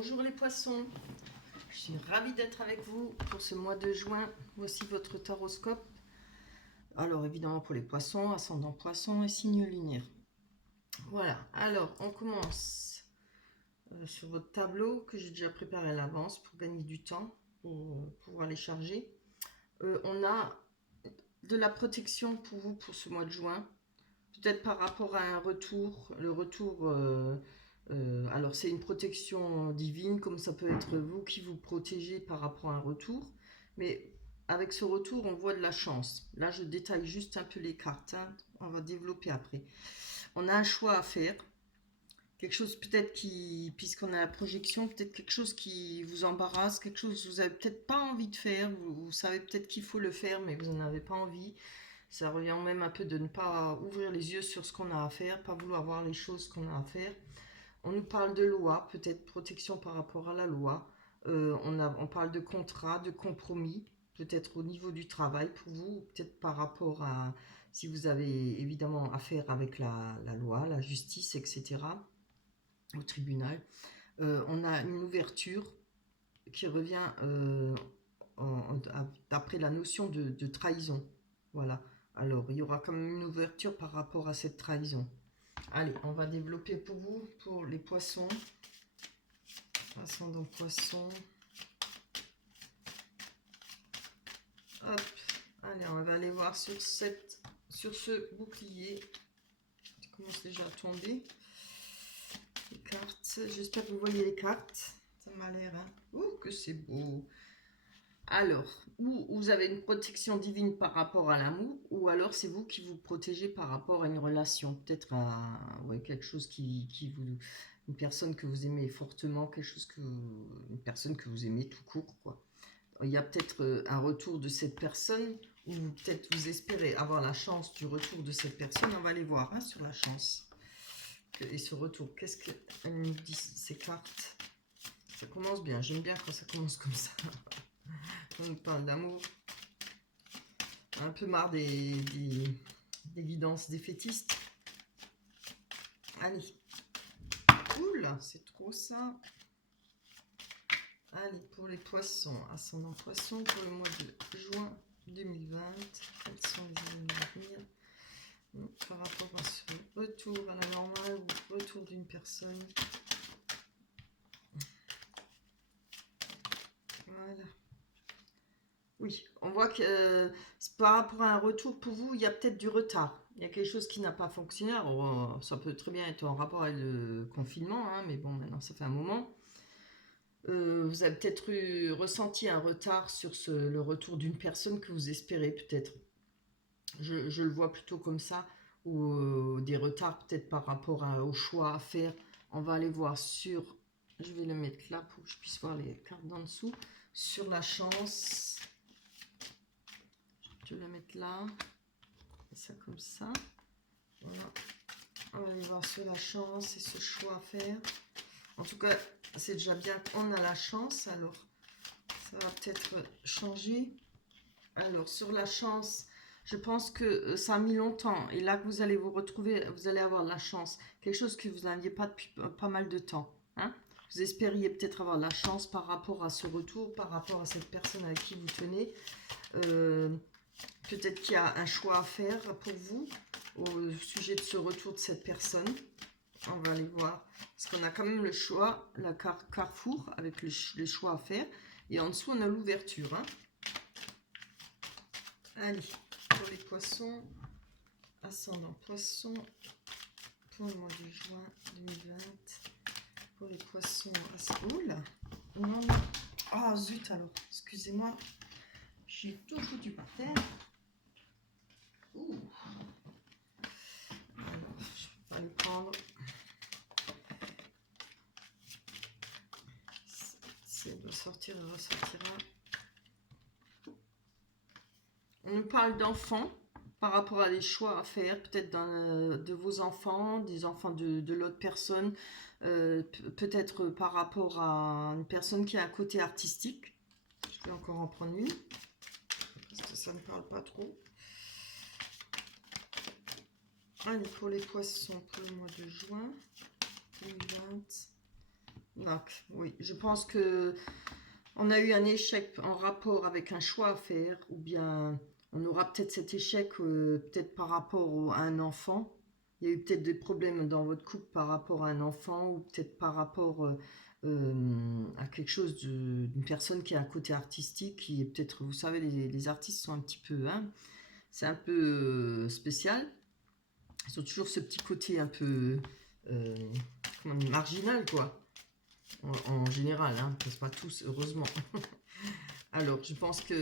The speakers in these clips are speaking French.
Bonjour les poissons, je suis ravie d'être avec vous pour ce mois de juin. Voici votre horoscope. Alors évidemment pour les poissons, ascendant poisson et signe lunaire. Voilà, alors on commence sur votre tableau que j'ai déjà préparé à l'avance pour gagner du temps, pour pouvoir les charger. On a de la protection pour vous pour ce mois de juin. Peut-être par rapport à un retour, le retour, alors c'est une protection divine, comme ça peut être vous qui vous protégez par rapport à un retour, mais avec ce retour, on voit de la chance. Là, je détaille juste un peu les cartes, hein. On va développer après. On a un choix à faire, quelque chose peut-être qui, puisqu'on a la projection, peut-être quelque chose qui vous embarrasse, quelque chose que vous n'avez peut-être pas envie de faire, vous savez peut-être qu'il faut le faire, mais vous n'en avez pas envie. Ça revient même un peu de ne pas ouvrir les yeux sur ce qu'on a à faire, pas vouloir voir les choses qu'on a à faire. On nous parle de loi, peut-être protection par rapport à la loi. On parle de contrat, de compromis, peut-être au niveau du travail pour vous, peut-être par rapport à si vous avez évidemment affaire avec la loi, la justice, etc., au tribunal. On a une ouverture qui revient d'après la notion de trahison. Voilà. Alors, il y aura quand même une ouverture par rapport à cette trahison. Allez, on va développer pour vous, pour les poissons. Ascendant poisson. Hop. Allez, on va aller voir sur ce bouclier. Je commence déjà à tomber. Les cartes. J'espère que vous voyez les cartes. Ça m'a l'air, hein. Oh, que c'est beau. Alors, ou vous avez une protection divine par rapport à l'amour, ou alors c'est vous qui vous protégez par rapport à une relation, peut-être à quelque chose qui vous, une personne que vous aimez fortement, une personne que vous aimez tout court, quoi. Il y a peut-être un retour de cette personne, ou peut-être vous espérez avoir la chance du retour de cette personne. On va aller voir, hein, sur la chance et ce retour. Qu'est-ce qu'elles nous disent ces cartes? Ça commence bien. J'aime bien quand ça commence comme ça. On nous parle d'amour. Un peu marre des guidances défaitistes. Allez. Oula, c'est trop ça. Allez, pour les poissons, ascendant poisson, pour le mois de juin 2020, quels sont les événements à venir par rapport à ce retour à la normale ou retour d'une personne. Voilà. Oui, on voit que par rapport à un retour pour vous, il y a peut-être du retard. Il y a quelque chose qui n'a pas fonctionné. Alors, ça peut très bien être en rapport avec le confinement, hein, mais bon, maintenant ça fait un moment. Vous avez peut-être ressenti un retard sur le retour d'une personne que vous espérez peut-être. Je le vois plutôt comme ça, ou des retards peut-être par rapport au choix à faire. On va aller voir sur... Je vais le mettre là pour que je puisse voir les cartes d'en dessous. Sur la chance... Je vais le mettre là. Et ça comme ça. Voilà. On va aller voir sur la chance et ce choix à faire. En tout cas, c'est déjà bien qu'on a la chance. Alors, ça va peut-être changer. Alors, sur la chance, je pense que ça a mis longtemps. Et là que vous allez vous retrouver, vous allez avoir la chance. Quelque chose que vous n'aviez pas depuis pas mal de temps. Hein? Vous espériez peut-être avoir la chance par rapport à ce retour, par rapport à cette personne avec qui vous tenez. Peut-être qu'il y a un choix à faire pour vous au sujet de ce retour de cette personne. On va aller voir. Parce qu'on a quand même le choix, la carte Carrefour avec les choix à faire. Et en dessous, on a l'ouverture. Hein. Allez, pour les poissons, ascendant poisson, pour le mois de juin 2020. Pour les poissons, oula, non, non. Ah, zut alors, excusez-moi. J'ai tout foutu par terre. Ouh. Alors, je vais le prendre. Si elle doit sortir, elle ressortira. On nous parle d'enfants par rapport à des choix à faire, peut-être de vos enfants, des enfants de l'autre personne, peut-être par rapport à une personne qui a un côté artistique. Je vais encore en prendre une, parce que ça ne parle pas trop. Allez, pour les poissons, pour le mois de juin 2020, Donc, oui, je pense que on a eu un échec en rapport avec un choix à faire, ou bien on aura peut-être cet échec peut-être par rapport à un enfant. Il y a eu peut-être des problèmes dans votre couple par rapport à un enfant, ou peut-être par rapport à quelque chose d'une personne qui a un côté artistique, qui est peut-être, vous savez, les artistes sont un petit peu, hein, c'est un peu spécial. Ils ont toujours ce petit côté un peu euh, marginal, quoi. En général, hein, c'est pas tous, heureusement. Alors, je pense que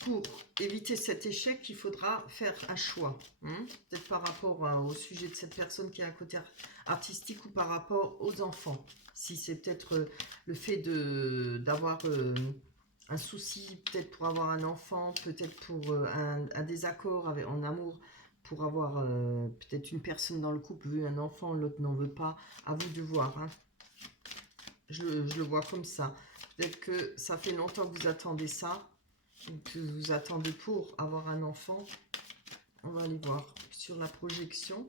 pour éviter cet échec, il faudra faire un choix. Hein, peut-être par rapport au sujet de cette personne qui a un côté artistique, ou par rapport aux enfants. Si c'est peut-être le fait d'avoir un souci, peut-être pour avoir un enfant, peut-être pour un désaccord en amour, pour avoir peut-être une personne dans le couple veut un enfant, l'autre n'en veut pas. À vous de voir. Hein. Je le vois comme ça. Peut-être que ça fait longtemps que vous attendez ça, ou que vous attendez pour avoir un enfant. On va aller voir sur la projection.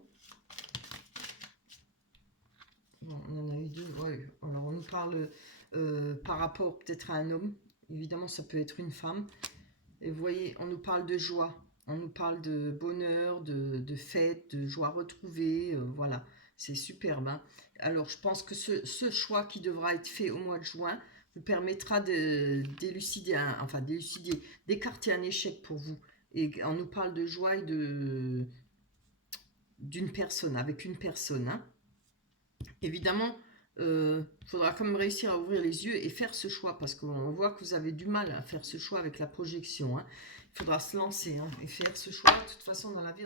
Bon, on en a eu deux. Ouais. Alors, on nous parle par rapport peut-être à un homme. Évidemment, ça peut être une femme. Et vous voyez, on nous parle de joie. On nous parle de bonheur, de fête, de joie retrouvée. Voilà, c'est superbe. Hein. Alors, je pense que ce choix qui devra être fait au mois de juin vous permettra d'élucider, d'écarter un échec pour vous. Et on nous parle de joie et d'une personne, avec une personne. Hein. Évidemment, il faudra quand même réussir à ouvrir les yeux et faire ce choix, parce qu'on voit que vous avez du mal à faire ce choix avec la projection. Hein. Il faudra se lancer et faire ce choix. De toute façon, dans la vie,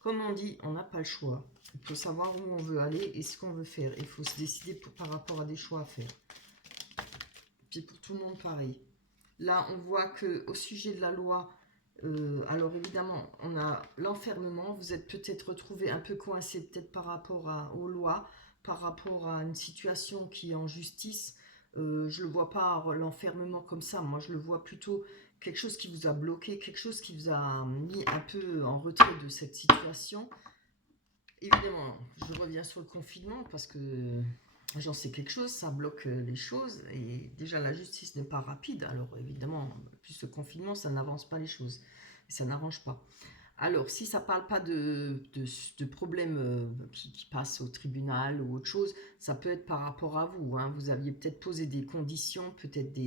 comme on dit, on n'a pas le choix. Il faut savoir où on veut aller et ce qu'on veut faire. Il faut se décider par rapport à des choix à faire. Puis pour tout le monde, pareil. Là, on voit qu'au sujet de la loi, alors évidemment, on a l'enfermement. Vous êtes peut-être retrouvé un peu coincé, peut-être par rapport aux lois, par rapport à une situation qui est en justice. Je ne le vois pas, l'enfermement comme ça. Moi, je le vois plutôt quelque chose qui vous a bloqué, quelque chose qui vous a mis un peu en retrait de cette situation. Évidemment, je reviens sur le confinement parce que j'en sais quelque chose, ça bloque les choses. Et déjà, la justice n'est pas rapide. Alors évidemment, plus le confinement, ça n'avance pas les choses. Et ça n'arrange pas. Alors, si ça ne parle pas de problèmes qui passent au tribunal ou autre chose, ça peut être par rapport à vous. Hein. Vous aviez peut-être posé des conditions, peut-être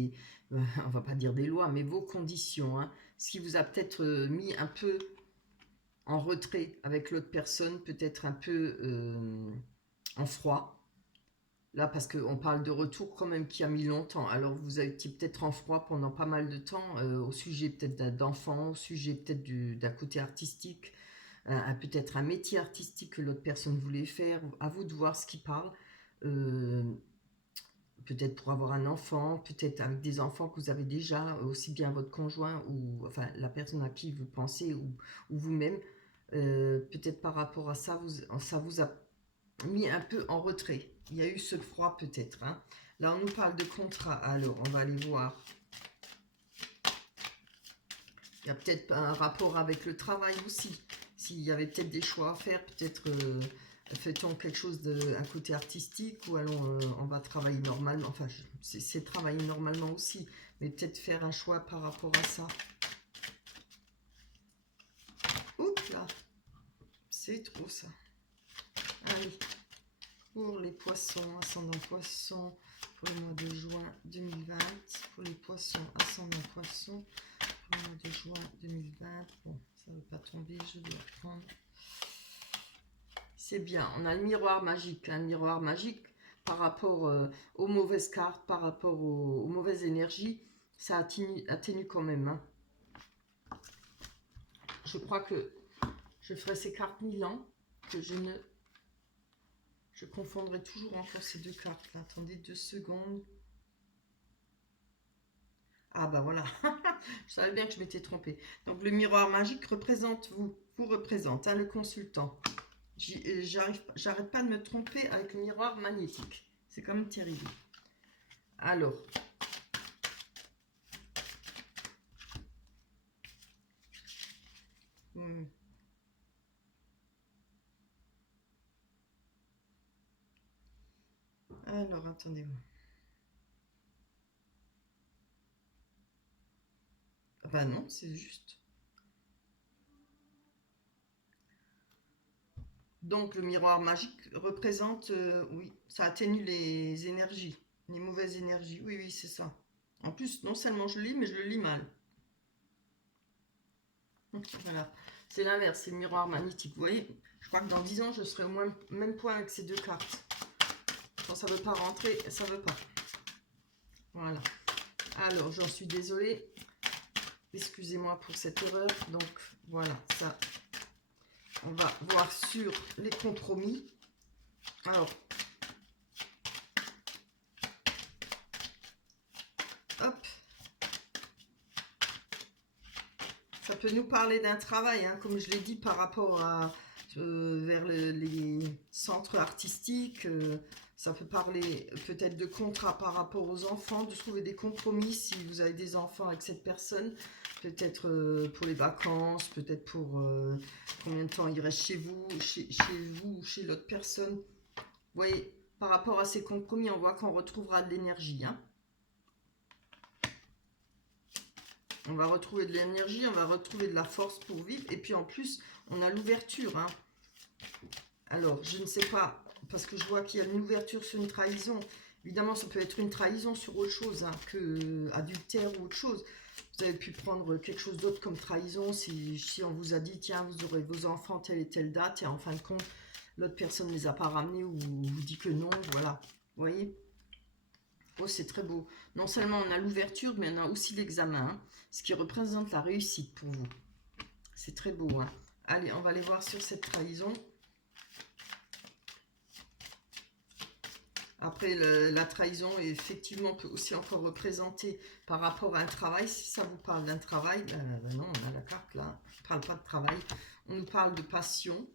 on va pas dire des lois, mais vos conditions. Hein. Ce qui vous a peut-être mis un peu en retrait avec l'autre personne, peut-être un peu en froid. Là, parce qu'on parle de retour quand même qui a mis longtemps. Alors, vous avez été peut-être en froid pendant pas mal de temps au sujet peut-être d'enfants, au sujet peut-être d'un côté artistique, peut-être un métier artistique que l'autre personne voulait faire. À vous de voir ce qui parle. Euh, peut-être pour avoir un enfant, peut-être avec des enfants que vous avez déjà, aussi bien votre conjoint ou enfin la personne à qui vous pensez ou vous-même. Peut-être par rapport à ça, ça vous a mis un peu en retrait. Il y a eu ce froid peut-être. Hein. Là, on nous parle de contrat. Alors, on va aller voir. Il y a peut-être un rapport avec le travail aussi. S'il y avait peut-être des choix à faire, peut-être fait-on quelque chose d'un côté artistique ou alors on va travailler normalement. Enfin, c'est travailler normalement aussi. Mais peut-être faire un choix par rapport à ça. Oups là, c'est trop ça. Allez. Pour les poissons, ascendant poisson, pour le mois de juin 2020. Pour les poissons, ascendant poisson, pour le mois de juin 2020. Bon, ça ne veut pas tomber, je vais reprendre. C'est bien, on a le miroir magique. Un miroir magique par rapport aux mauvaises cartes, par rapport aux mauvaises énergies. Ça atténue quand même. Hein. Je crois que je ferai ces cartes 1000 ans, que je confondrai toujours encore ces deux cartes là. Attendez 2 secondes. Ah bah voilà, je savais bien que je m'étais trompée. Donc le miroir magique représente vous représente, hein, le consultant. J'arrête pas de me tromper avec le miroir magnétique. C'est quand même terrible. Alors. Alors, attendez-moi. Ah bah non, c'est juste. Donc le miroir magique représente, oui, ça atténue les énergies, les mauvaises énergies. Oui, oui, c'est ça. En plus, non seulement je lis, mais je le lis mal. Voilà. C'est l'inverse, c'est le miroir magnétique. Vous voyez, je crois que dans 10 ans, je serai au moins même point avec ces deux cartes. Quand ça ne veut pas rentrer, ça ne veut pas. Voilà. Alors, j'en suis désolée. Excusez-moi pour cette erreur. Donc, voilà, ça. On va voir sur les compromis. Alors, hop. Ça peut nous parler d'un travail, hein, comme je l'ai dit, par rapport à vers les centres artistiques. Ça peut parler peut-être de contrat par rapport aux enfants, de trouver des compromis si vous avez des enfants avec cette personne. Peut-être pour les vacances, peut-être pour combien de temps il reste chez vous, chez l'autre personne. Vous voyez, par rapport à ces compromis, on voit qu'on retrouvera de l'énergie. Hein. On va retrouver de l'énergie, on va retrouver de la force pour vivre. Et puis en plus, on a l'ouverture. Hein. Alors, je ne sais pas, parce que je vois qu'il y a une ouverture sur une trahison. Évidemment, ça peut être une trahison sur autre chose hein, que adultère ou autre chose. Vous avez pu prendre quelque chose d'autre comme trahison si on vous a dit, tiens, vous aurez vos enfants telle et telle date, et en fin de compte, l'autre personne ne les a pas ramenés ou vous dit que non, voilà. Vous voyez? Oh, c'est très beau. Non seulement on a l'ouverture, mais on a aussi l'examen, hein, ce qui représente la réussite pour vous. C'est très beau. Hein. Allez, on va aller voir sur cette trahison. Après, la trahison, effectivement, peut aussi encore représenter par rapport à un travail. Si ça vous parle d'un travail, non, on a la carte là. On ne parle pas de travail. On nous parle de passion.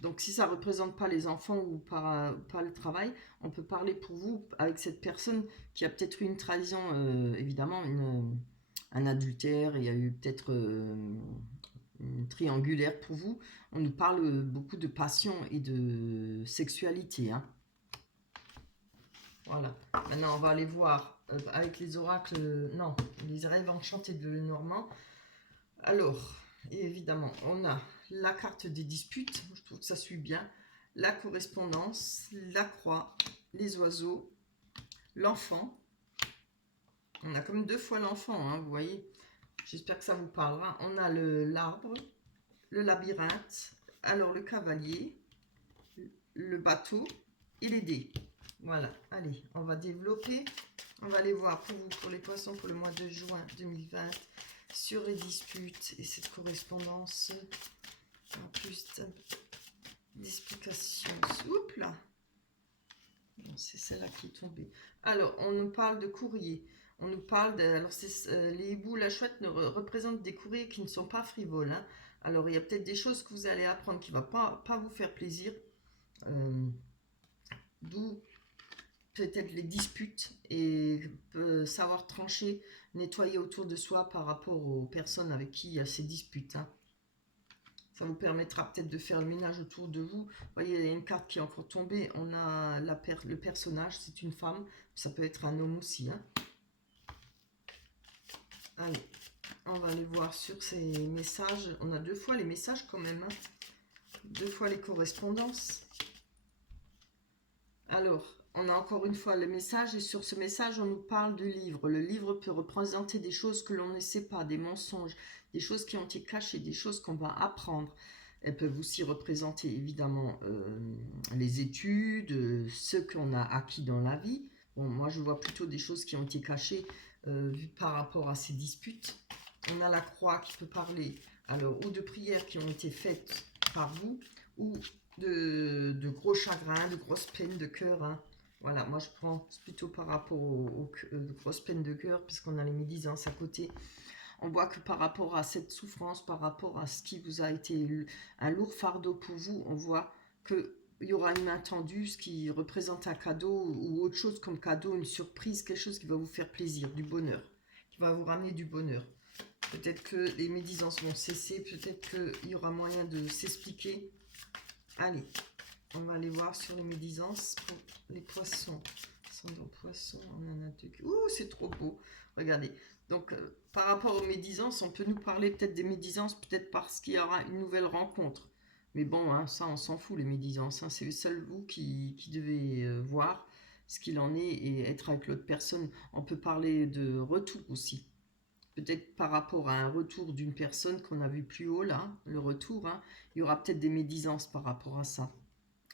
Donc, si ça ne représente pas les enfants ou pas le travail, on peut parler pour vous avec cette personne qui a peut-être eu une trahison, évidemment, un adultère. Il y a eu peut-être une triangulaire pour vous. On nous parle beaucoup de passion et de sexualité, hein. Voilà. Maintenant, on va aller voir avec les oracles, non, les rêves enchantés de Lenormand. Alors, évidemment, on a la carte des disputes. Je trouve que ça suit bien. La correspondance, la croix, les oiseaux, l'enfant. On a comme 2 fois l'enfant, hein, vous voyez. J'espère que ça vous parlera. On a l'arbre, le labyrinthe, alors le cavalier, le bateau et les dés. Voilà, allez, on va développer. On va aller voir pour vous, pour les poissons, pour le mois de juin 2020, sur les disputes et cette correspondance. En plus d'explications souples. C'est celle-là qui est tombée. Alors, on nous parle de courrier. On nous parle de... Alors, les hiboux, la chouette représentent des courriers qui ne sont pas frivoles. Hein. Alors, il y a peut-être des choses que vous allez apprendre qui ne vont pas vous faire plaisir. D'où peut-être les disputes et savoir trancher, nettoyer autour de soi par rapport aux personnes avec qui il y a ces disputes. Hein. Ça vous permettra peut-être de faire le ménage autour de vous. Vous voyez, il y a une carte qui est encore tombée. On a le personnage, c'est une femme. Ça peut être un homme aussi. Hein. Allez, on va aller voir sur ces messages. On a 2 fois les messages quand même. Hein. 2 fois les correspondances. Alors, on a encore une fois le message. Et sur ce message, on nous parle du livre. Le livre peut représenter des choses que l'on ne sait pas, des mensonges, des choses qui ont été cachées, des choses qu'on va apprendre. Elles peuvent aussi représenter évidemment les études, ce qu'on a acquis dans la vie. Bon, moi, je vois plutôt des choses qui ont été cachées par rapport à ces disputes. On a la croix qui peut parler alors ou de prières qui ont été faites par vous, ou de gros chagrins, de grosses peines de cœur. Hein. Voilà, moi je prends plutôt par rapport aux grosses peines de cœur, puisqu'on a les médisances à côté. On voit que par rapport à cette souffrance, par rapport à ce qui vous a été un lourd fardeau pour vous, on voit qu'il y aura une main tendue, ce qui représente un cadeau ou autre chose comme cadeau, une surprise, quelque chose qui va vous faire plaisir, du bonheur, qui va vous ramener du bonheur. Peut-être que les médisances vont cesser, peut-être qu'il y aura moyen de s'expliquer. Allez, on va aller voir sur les médisances pour les poissons. Ascendant poisson, on en a deux. Ouh, c'est trop beau. Regardez. Donc, par rapport aux médisances, on peut nous parler peut-être des médisances, peut-être parce qu'il y aura une nouvelle rencontre. Mais bon, hein, ça, on s'en fout, les médisances. Hein. C'est seul vous qui devez voir ce qu'il en est et être avec l'autre personne. On peut parler de retour aussi. Peut-être par rapport à un retour d'une personne qu'on a vu plus haut, là, le retour, hein, il y aura peut-être des médisances par rapport à ça.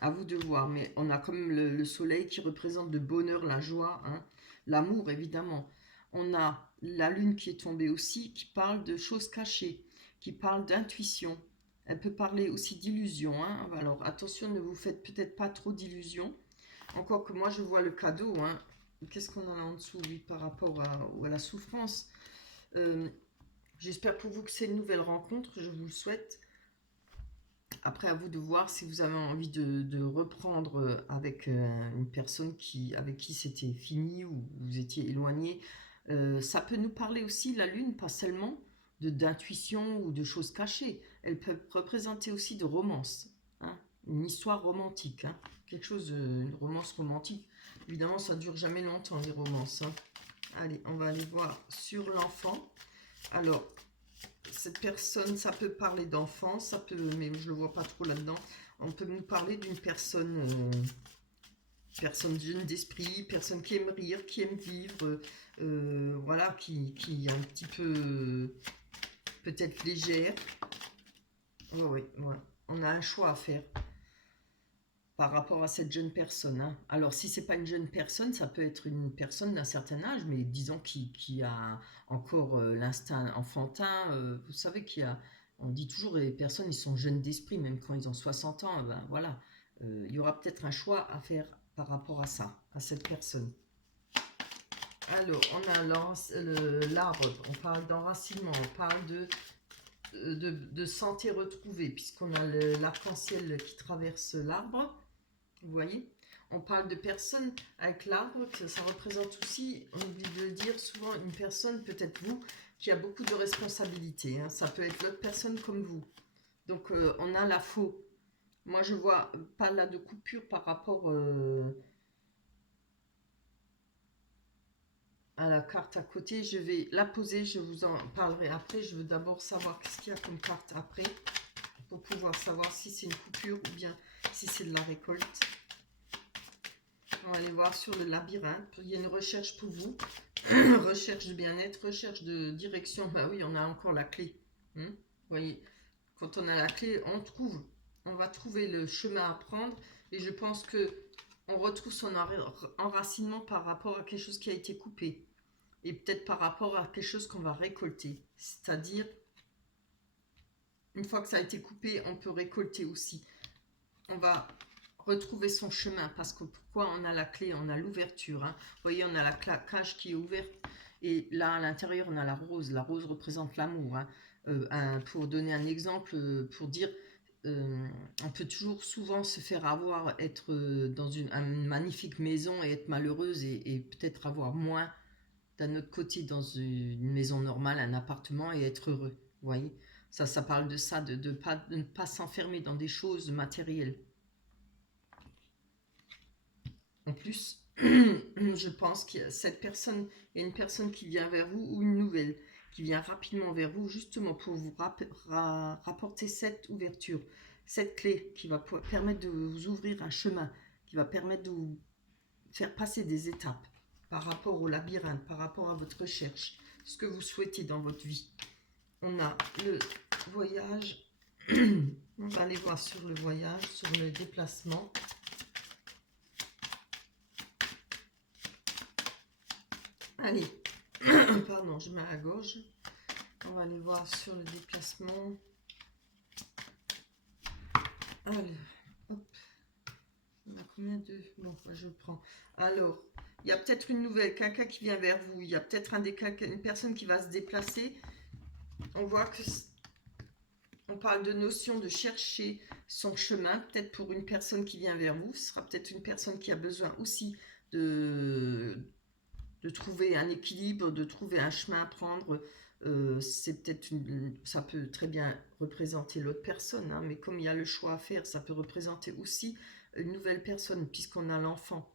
À vous de voir, mais on a quand même le soleil qui représente le bonheur, la joie, hein, l'amour évidemment. On a la lune qui est tombée aussi, qui parle de choses cachées, qui parle d'intuition. Elle peut parler aussi d'illusions. Hein. Alors attention, ne vous faites peut-être pas trop d'illusions. Encore que moi je vois le cadeau. Hein. Qu'est-ce qu'on a en dessous, lui, par rapport à la souffrance. J'espère pour vous que c'est une nouvelle rencontre, je vous le souhaite. Après, à vous de voir si vous avez envie de reprendre avec une personne avec qui c'était fini ou vous étiez éloigné. Ça peut nous parler aussi, la lune, pas seulement d'intuition ou de choses cachées. Elle peut représenter aussi de romance, hein, une histoire romantique, hein, quelque chose, une romance romantique. Évidemment, ça ne dure jamais longtemps, les romances. Hein. Allez, on va aller voir sur l'enfant. Alors, cette personne, ça peut parler d'enfant, ça peut, mais je le vois pas trop là-dedans. On peut nous parler d'une personne jeune d'esprit, personne qui aime rire, qui aime vivre, voilà, qui est un petit peu peut-être légère. Ouais, ouais. On a un choix à faire par rapport à cette jeune personne. Hein. Alors, si c'est pas une jeune personne, ça peut être une personne d'un certain âge, mais disons qui a encore l'instinct enfantin. Vous savez on dit toujours les personnes, ils sont jeunes d'esprit, même quand ils ont 60 ans. Ben, voilà, il y aura peut-être un choix à faire par rapport à ça, à cette personne. Alors, on a l'arbre, on parle d'enracinement, on parle de santé retrouvée, puisqu'on a l'arc-en-ciel qui traverse l'arbre. Vous voyez, on parle de personnes avec l'arbre, ça représente aussi, on oublie de le dire, souvent une personne, peut-être vous, qui a beaucoup de responsabilités. Hein. Ça peut être l'autre personne comme vous. Donc on a la faux. Moi je vois pas là de coupure par rapport à la carte à côté. Je vais la poser, je vous en parlerai après. Je veux d'abord savoir qu'est-ce qu'il y a comme carte après, pour pouvoir savoir si c'est une coupure ou bien si c'est de la récolte. On va aller voir sur le labyrinthe. Il y a une recherche pour vous. Recherche de bien-être, recherche de direction. Bah oui, on a encore la clé. Vous voyez, quand on a la clé, on va trouver le chemin à prendre. Et je pense que on retrouve son enracinement par rapport à quelque chose qui a été coupé. Et peut-être par rapport à quelque chose qu'on va récolter. C'est-à-dire, une fois que ça a été coupé, on peut récolter aussi. On va retrouver son chemin, parce que pourquoi on a la clé, on a l'ouverture. Hein. Vous voyez, on a la cage qui est ouverte. Et là, à l'intérieur, on a la rose. La rose représente l'amour. Hein. Pour donner un exemple, pour dire, on peut toujours souvent se faire avoir, être dans une magnifique maison et être malheureuse et peut-être avoir moins d'un autre côté dans une maison normale, un appartement et être heureux. Vous voyez, ça parle de ça, de ne pas s'enfermer dans des choses matérielles. En plus, je pense qu'il y a cette personne, il y a une personne qui vient vers vous ou une nouvelle qui vient rapidement vers vous justement pour vous rapporter cette ouverture, cette clé qui va permettre de vous ouvrir un chemin, qui va permettre de vous faire passer des étapes par rapport au labyrinthe, par rapport à votre recherche, ce que vous souhaitez dans votre vie. On a le voyage, on va aller voir sur le voyage, sur le déplacement. Allez, pardon, je mets à gauche. On va aller voir sur le déplacement. Alors, hop. On a combien de... Bon, je prends. Alors, il y a peut-être une nouvelle, quelqu'un qui vient vers vous. Il y a peut-être une personne qui va se déplacer. On voit que... On parle de notion de chercher son chemin. Peut-être pour une personne qui vient vers vous. Ce sera peut-être une personne qui a besoin aussi de trouver un équilibre, de trouver un chemin à prendre. C'est peut-être ça peut très bien représenter l'autre personne, hein, mais comme il y a le choix à faire, ça peut représenter aussi une nouvelle personne, puisqu'on a l'enfant.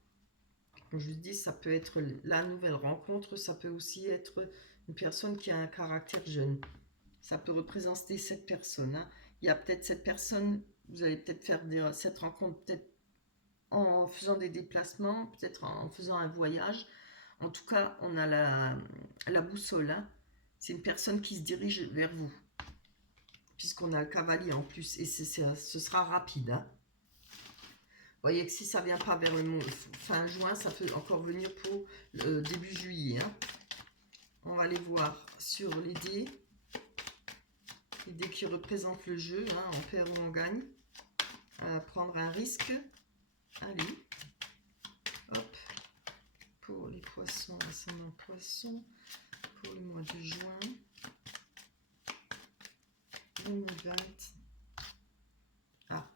Comme je vous dis, ça peut être la nouvelle rencontre, ça peut aussi être une personne qui a un caractère jeune. Ça peut représenter cette personne, hein. Il y a peut-être cette personne, vous allez peut-être faire cette rencontre peut-être en faisant des déplacements, peut-être en faisant un voyage. En tout cas, on a la boussole, hein. C'est une personne qui se dirige vers vous, puisqu'on a le cavalier en plus, et ce sera rapide, hein. Vous voyez que si ça ne vient pas vers le fin juin, ça peut encore venir pour début juillet, hein. On va aller voir sur les dés qui représentent le jeu, hein, on perd ou on gagne. Prendre un risque. Allez, hop, pour les poissons, ascendant poisson, pour le mois de juin, 2020. Ah,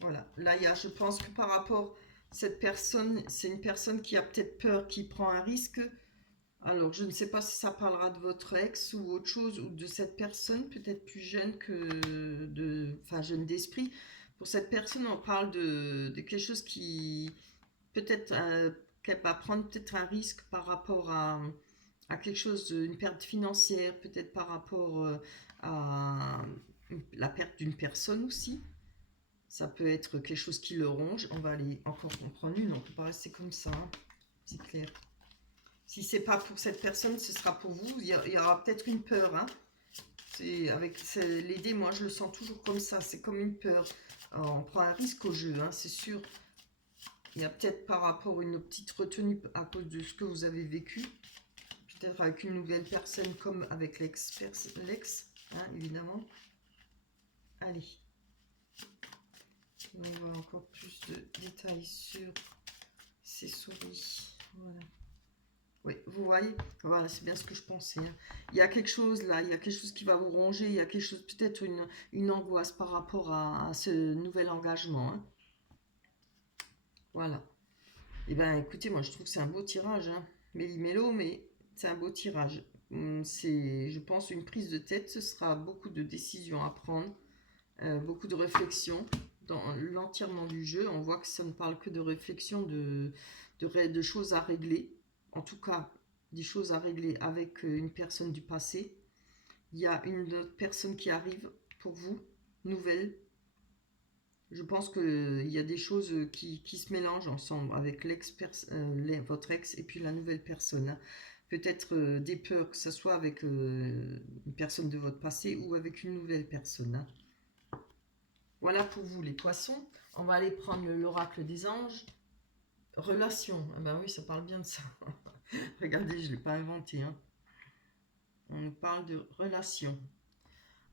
voilà. Là, il y a, je pense que par rapport à cette personne, c'est une personne qui a peut-être peur, qui prend un risque. Alors, je ne sais pas si ça parlera de votre ex ou autre chose, ou de cette personne, peut-être plus jeune enfin, jeune d'esprit. Pour cette personne, on parle de quelque chose qui, peut-être, qu'elle va prendre peut-être un risque par rapport à quelque chose, une perte financière, peut-être par rapport à la perte d'une personne aussi. Ça peut être quelque chose qui le ronge. On va aller encore en prendre une, on peut pas rester comme ça, hein. C'est clair. Si c'est pas pour cette personne, ce sera pour vous. Il y aura peut-être une peur, hein. Avec les dés, moi je le sens toujours comme ça. C'est comme une peur. Alors, on prend un risque au jeu, hein, c'est sûr. Il y a peut-être par rapport à une petite retenue à cause de ce que vous avez vécu. Peut-être avec une nouvelle personne comme avec l'ex, hein, évidemment. Allez. On va voir encore plus de détails sur ces souris. Voilà. Oui, vous voyez, voilà, c'est bien ce que je pensais, hein. Il y a quelque chose là, il y a quelque chose qui va vous ronger, il y a quelque chose, peut-être une angoisse par rapport à ce nouvel engagement, hein. Voilà. Et bien, écoutez, moi je trouve que c'est un beau tirage, hein. Méli-mélo, mais c'est un beau tirage. C'est, je pense, une prise de tête, ce sera beaucoup de décisions à prendre, beaucoup de réflexion dans l'entièrement du jeu. On voit que ça ne parle que de réflexion, de choses à régler. En tout cas, des choses à régler avec une personne du passé. Il y a une autre personne qui arrive pour vous, nouvelle. Je pense qu'il y a des choses qui se mélangent ensemble avec votre ex et puis la nouvelle personne, hein. Peut-être des peurs, que ce soit avec une personne de votre passé ou avec une nouvelle personne, hein. Voilà pour vous les poissons. On va aller prendre l'oracle des anges. Relation. Ah ben oui, ça parle bien de ça. Regardez, je ne l'ai pas inventé, hein. On nous parle de relation.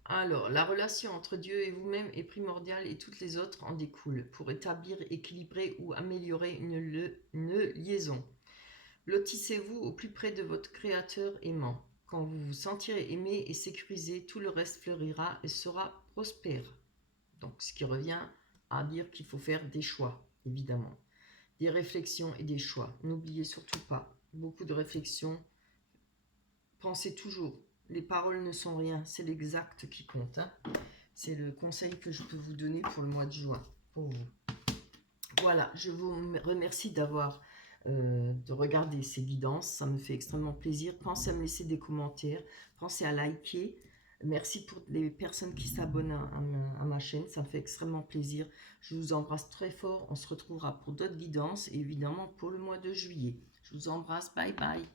Alors, la relation entre Dieu et vous-même est primordiale et toutes les autres en découlent pour établir, équilibrer ou améliorer une liaison. Lotissez-vous au plus près de votre Créateur aimant. Quand vous vous sentirez aimé et sécurisé, tout le reste fleurira et sera prospère. Donc, ce qui revient à dire qu'il faut faire des choix, évidemment. Des réflexions et des choix. N'oubliez surtout pas, beaucoup de réflexions. Pensez toujours, les paroles ne sont rien, c'est l'exact qui compte, hein. C'est le conseil que je peux vous donner pour le mois de juin, pour vous. Voilà, je vous remercie de regarder ces guidances, ça me fait extrêmement plaisir. Pensez à me laisser des commentaires, pensez à liker. Merci pour les personnes qui s'abonnent à ma chaîne, ça me fait extrêmement plaisir. Je vous embrasse très fort, on se retrouvera pour d'autres guidances et évidemment pour le mois de juillet. Je vous embrasse, bye bye.